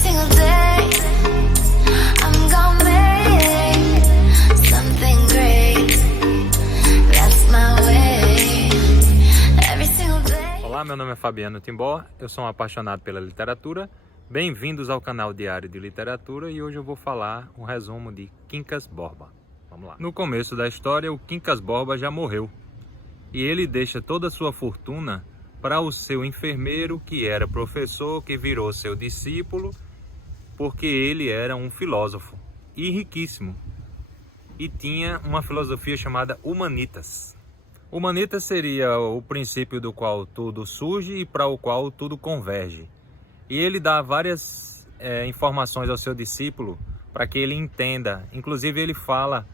single day I'm gonna make something great. That's my way. Every single day. Olá, meu nome é Fabiano Timbó, eu sou um apaixonado pela literatura. Bem-vindos ao canal Diário de Literatura e hoje eu vou falar um resumo de Quincas Borba. Vamos lá. No começo da história, o Quincas Borba já morreu e ele deixa toda a sua fortuna para o seu enfermeiro, que era professor, que virou seu discípulo, porque ele era um filósofo e riquíssimo e tinha uma filosofia chamada Humanitas. Humanitas seria o princípio do qual tudo surge e para o qual tudo converge. E ele dá várias informações ao seu discípulo para que ele entenda. Inclusive ele fala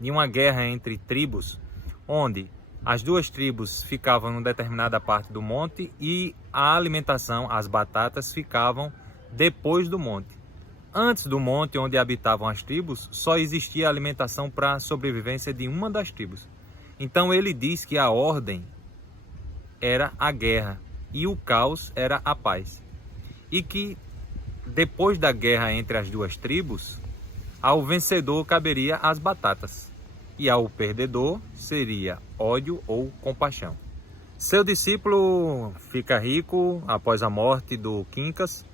de uma guerra entre tribos, onde as duas tribos ficavam em determinada parte do monte e a alimentação, as batatas, ficavam depois do monte. Antes do monte onde habitavam as tribos, só existia alimentação para a sobrevivência de uma das tribos. Então ele diz que a ordem era a guerra e o caos era a paz. E que depois da guerra entre as duas tribos, ao vencedor caberia as batatas. E ao perdedor seria ódio ou compaixão. Seu discípulo fica rico após a morte do Quincas,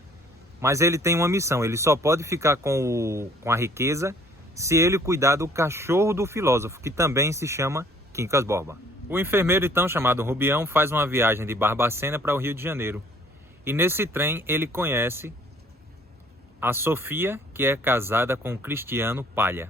mas ele tem uma missão. Ele só pode ficar com a riqueza se ele cuidar do cachorro do filósofo, que também se chama Quincas Borba. O enfermeiro, então, chamado Rubião, faz uma viagem de Barbacena para o Rio de Janeiro. E nesse trem ele conhece a Sofia, que é casada com o Cristiano Palha.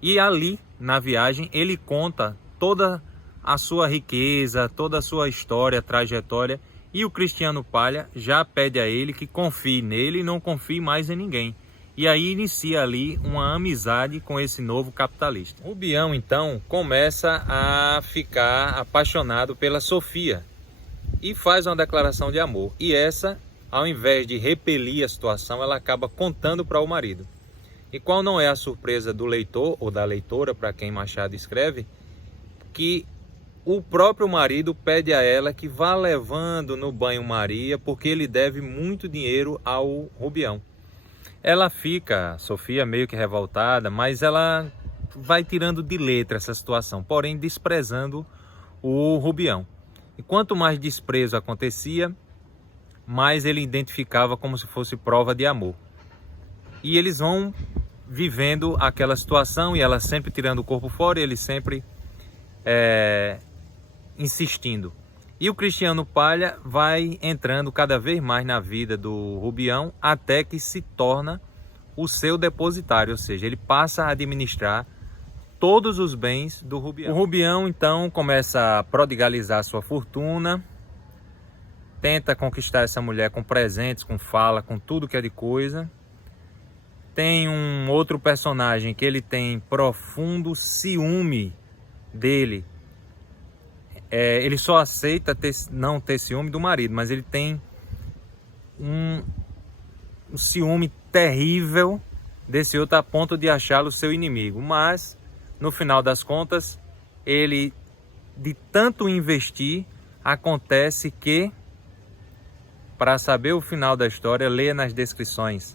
E ali, na viagem, ele conta toda a sua riqueza, toda a sua história, trajetória. E o Cristiano Palha já pede a ele que confie nele e não confie mais em ninguém. E aí inicia ali uma amizade com esse novo capitalista. O Bião, então, começa a ficar apaixonado pela Sofia e faz uma declaração de amor. E essa, ao invés de repelir a situação, ela acaba contando para o marido. E qual não é a surpresa do leitor ou da leitora, para quem Machado escreve, que o próprio marido pede a ela que vá levando no banho-maria, porque ele deve muito dinheiro ao Rubião. Ela fica, Sofia, meio que revoltada, mas ela vai tirando de letra essa situação, porém desprezando o Rubião. E quanto mais desprezo acontecia, mais ele identificava como se fosse prova de amor. E eles vão vivendo aquela situação e ela sempre tirando o corpo fora e ele sempre insistindo. E o Cristiano Palha vai entrando cada vez mais na vida do Rubião até que se torna o seu depositário, ou seja, ele passa a administrar todos os bens do Rubião. O Rubião então começa a prodigalizar sua fortuna, tenta conquistar essa mulher com presentes, com fala, com tudo que é de coisa. Tem um outro personagem que ele tem profundo ciúme dele. Ele só aceita não ter ciúme do marido, mas ele tem um ciúme terrível desse outro a ponto de achá-lo seu inimigo. Mas, no final das contas, ele, de tanto investir, acontece que, para saber o final da história, leia nas descrições.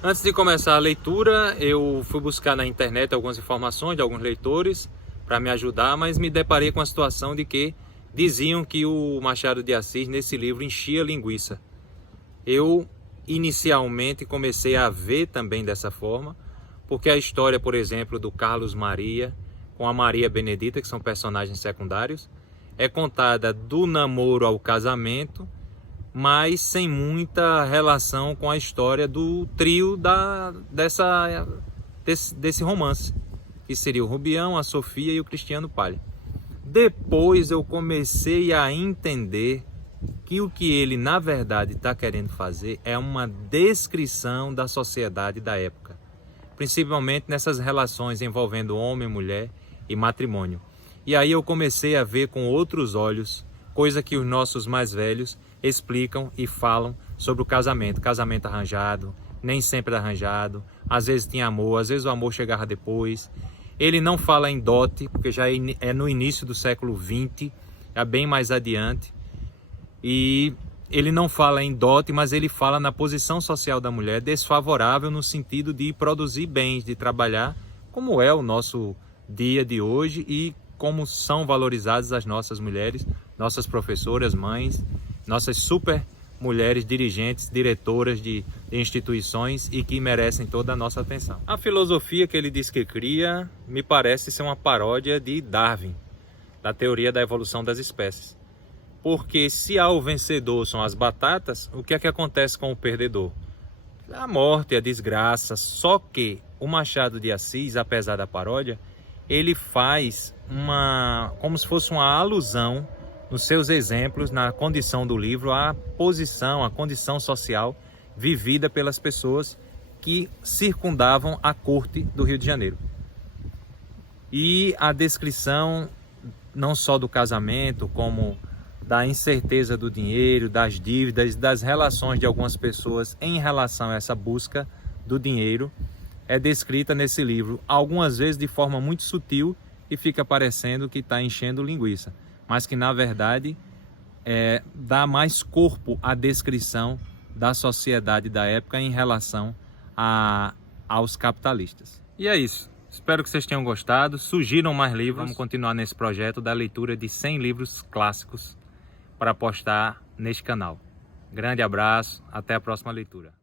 Antes de começar a leitura, eu fui buscar na internet algumas informações de alguns leitores para me ajudar, mas me deparei com a situação de que diziam que o Machado de Assis, nesse livro, enchia linguiça. Eu, inicialmente, comecei a ver também dessa forma, porque a história, por exemplo, do Carlos Maria com a Maria Benedita, que são personagens secundários, é contada do namoro ao casamento, mas sem muita relação com a história do trio desse romance, que seria o Rubião, a Sofia e o Cristiano Palha. Depois eu comecei a entender que o que ele na verdade está querendo fazer é uma descrição da sociedade da época, principalmente nessas relações envolvendo homem, mulher e matrimônio. E aí eu comecei a ver com outros olhos, coisa que os nossos mais velhos explicam e falam sobre o casamento. Casamento arranjado, nem sempre arranjado, às vezes tinha amor, às vezes o amor chegava depois. Ele não fala em dote, porque já é no início do século XX, é bem mais adiante. E ele não fala em dote, mas ele fala na posição social da mulher desfavorável no sentido de produzir bens, de trabalhar, como é o nosso dia de hoje e como são valorizadas as nossas mulheres, nossas professoras, mães, nossas super mulheres dirigentes, diretoras de instituições e que merecem toda a nossa atenção. A filosofia que ele diz que cria me parece ser uma paródia de Darwin, da teoria da evolução das espécies. Porque se há o vencedor são as batatas, o que é que acontece com o perdedor? A morte, a desgraça. Só que o Machado de Assis, apesar da paródia, ele faz como se fosse uma alusão nos seus exemplos, na condição do livro, à posição, à condição social vivida pelas pessoas que circundavam a corte do Rio de Janeiro. E a descrição não só do casamento, como da incerteza do dinheiro, das dívidas, das relações de algumas pessoas em relação a essa busca do dinheiro, é descrita nesse livro, algumas vezes de forma muito sutil e fica parecendo que está enchendo linguiça, mas que na verdade dá mais corpo à descrição da sociedade da época em relação aos capitalistas. E é isso. Espero que vocês tenham gostado. Sugiram mais livros. Vamos continuar nesse projeto da leitura de 100 livros clássicos para postar neste canal. Grande abraço, até a próxima leitura.